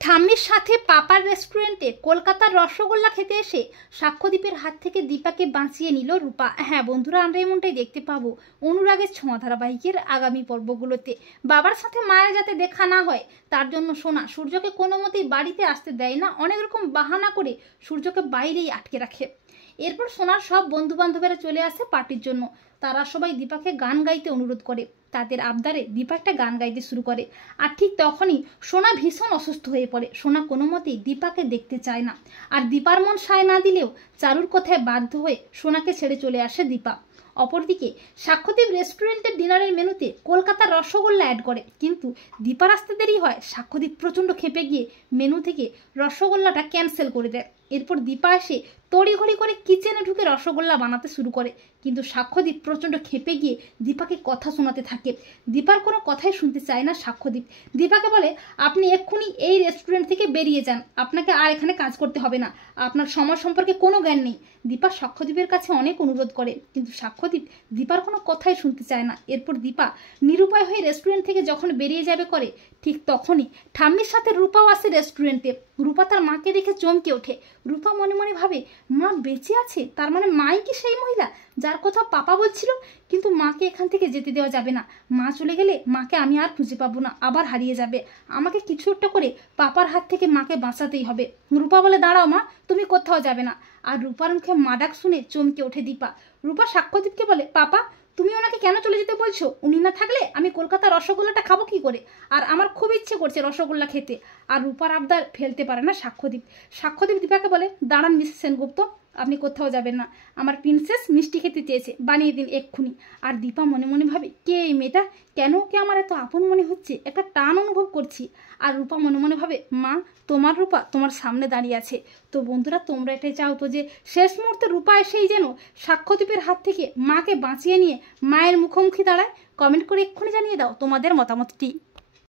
ঠাম্মির সাথে পাপার রেস্টুরেন্টে কলকাতার রসগোল্লা খেতে এসে সাক্ষ্যদীপের হাত থেকে দীপাকে বাঁচিয়ে নিল রূপা। হ্যাঁ বন্ধুরা, আমরা এমনটাই দেখতে পাবো অনুরাগের ছোঁয়া ধারাবাহিকের আগামী পর্বগুলোতে। বাবার সাথে মায়ের যাতে দেখা না হয় তার জন্য সোনা সূর্যকে কোনো মতেই বাড়িতে আসতে দেয় না, অনেক রকম বাহানা করে সূর্যকে বাইরেই আটকে রাখে। এরপর সোনার সব বন্ধু বান্ধবেরা চলে আসে পার্টির জন্য। তারা সবাই দীপাকে গান গাইতে অনুরোধ করে। তাদের আবদারে দীপা একটা গান গাইতে শুরু করে। আর ঠিক তখনই সোনা ভীষণ অসুস্থ হয়ে পড়ে। সোনা কোনো মতেই দীপাকে দেখতে চায় না, আর দীপার মন সায় না দিলেও চারুর কথায় বাধ্য হয়ে সোনাকে ছেড়ে চলে আসে দীপা। অপরদিকে সাক্ষ্যদীপ রেস্টুরেন্টের ডিনারের মেনুতে কলকাতার রসগোল্লা অ্যাড করে, কিন্তু দীপার আসতে দেরি হয়। সাক্ষ্যদীপ প্রচণ্ড ক্ষেপে গিয়ে মেনু থেকে রসগোল্লাটা ক্যান্সেল করে দেয়। এরপর দীপা এসে তড়িঘড়ি করে কিচেনে ঢুকে রসগোল্লা বানাতে শুরু করে, কিন্তু সাক্ষ্যদীপ প্রচণ্ড ক্ষেপে গিয়ে দীপাকে কথা শোনাতে থাকে। দীপার কোনো কথাই শুনতে চায় না সাক্ষ্যদীপ। দীপাকে বলে, আপনি এক্ষুনি এই রেস্টুরেন্ট থেকে বেরিয়ে যান, আপনাকে আর এখানে কাজ করতে হবে না, আপনার সময় সম্পর্কে কোনো জ্ঞান নেই। দীপা সাক্ষ্যদীপের কাছে অনেক অনুরোধ করে, কিন্তু সাক্ষ্যদীপ দীপার কোনো কথাই শুনতে চায় না। এরপর দীপা নিরুপায় হয়ে রেস্টুরেন্ট থেকে যখন বেরিয়ে যাবে করে, ঠিক তখনই ঠাম্মির সাথে রূপাও আসে রেস্টুরেন্টে। রূপা তার মাকে দেখে চমকে ওঠে। রূপা মনে মনে ভাবে, মা বেঁচে আছে, তার মানে মাই কি সেই মহিলা যার কথা পাপা বলছিল? কিন্তু মাকে এখান থেকে যেতে দেওয়া যাবে না। মা চলে গেলে মাকে আমি আর খুঁজে পাবো না, আবার হারিয়ে যাবে। আমাকে কিছু একটা করে পাপার হাত থেকে মাকে বাঁচাতেই হবে। রূপা বলে, দাঁড়াও মা, তুমি কোথাও যাবে না। আর রূপার মুখে মা ডাক শুনে চমকে ওঠে দীপা। রূপা সাক্ষ্যদীপকে বলে, পাপা তুমি ওনাকে কেন চলে যেতে বলছো? উনি না থাকলে আমি কলকাতার রসগোল্লাটা খাবো কি করে? আর আমার খুব ইচ্ছে করছে রসগোল্লা খেতে। আর রূপার আবদার ফেলতে পারে না সাক্ষ্যদীপ। সাক্ষ্যদীপ দীপাকে বলে, দাঁড়ান মিসেস সেনগুপ্ত, আপনি কোথাও যাবেন না। আমার প্রিন্সেস মিষ্টি খেতে চেয়েছে, বানিয়ে দিন এক্ষুনি। আর দীপা মনে মনে ভাবে, কে এই মেয়েটা, কেন ওকে আমার এত আপন মনে হচ্ছে, একটা টান অনুভব করছি। আর রূপা মনে মনে ভাবে, মা তোমার রূপা তোমার সামনে দাঁড়িয়ে আছে। তো বন্ধুরা, তোমরা এটাই চাও তো যে শেষ মুহূর্তে রূপা এসেই যেন সাক্ষ্যদীপের হাত থেকে মাকে বাঁচিয়ে নিয়ে মায়ের মুখোমুখি দাঁড়ায়? কমেন্ট করে এক্ষুনি জানিয়ে দাও তোমাদের মতামতটি।